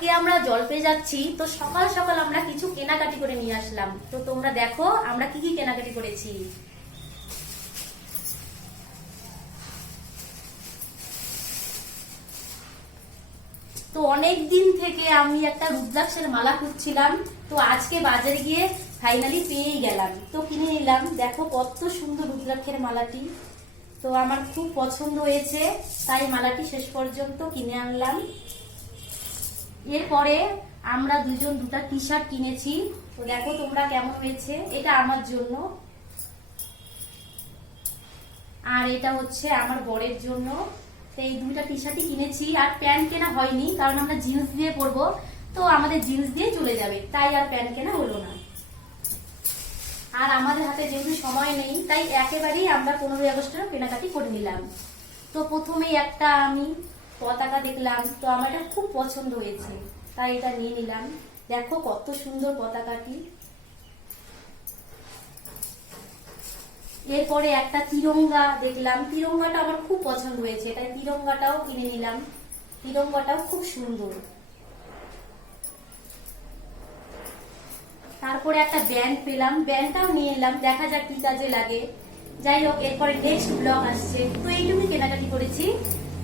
কালকে আমরা জলপে যাচ্ছি, তো সকাল সকাল আমরা কিছু কেনাকাটি করে নিয়ে আসলাম। তো তোমরা দেখো, আমরা কি কি কেনাকাটি করেছি। তো অনেক দিন থেকে আমি একটা রুদ্রাক্ষের মালা খুঁজছিলাম, তো আজকে বাজারে গিয়ে ফাইনালি পেয়েই গেলাম। তো কিনে নিলাম, দেখো কত সুন্দর রুদ্রাক্ষের মালাটি। তো আমার খুব পছন্দ হয়েছে, তাই মালাটি শেষ পর্যন্ত কিনে আনলাম। এরপরে আমরা দুজন দুটা টি শার্ট কিনেছি। তো দেখো তোমরা কেমন হয়েছে। এটা আমার জন্য। আর এটা হচ্ছে আমার বরের জন্য। এই দুইটা টি শার্টই কিনেছি। আর প্যান্ট কেনা হয়নি, কারণ আমরা জিন্স দিয়ে পরবো। তো আমাদের জিন্স দিয়ে চলে যাবে। তাই আর প্যান্ট কেনা হলো না। আর আমাদের হাতে যেহেতু সময় নেই, তাই একেবারেই আমরা পনেরোই আগস্টের কেনাকাটি করে নিলাম। তো প্রথমেই একটা আমি পতাকা দেখলাম, তো আমার এটা খুব পছন্দ হয়েছে। তাই এটা নিয়ে নিলাম। দেখো কত সুন্দর পতাকাটি। এরপরে একটা তিরঙ্গা দেখলাম। তিরঙ্গাটা আমার খুব পছন্দ হয়েছে। তাই তিরঙ্গাটাও কিনে নিলাম। তিরঙ্গাটাও খুব সুন্দর। তারপরে একটা ব্যান্ড পেলাম। ব্যান্ডটাও নিয়ে এলাম। দেখা যাক কি কাজে লাগে। যাই হোক, এরপরে নেক্সট ব্লগ আসছে। তো এইটুকুই কেনাকাটি করেছি।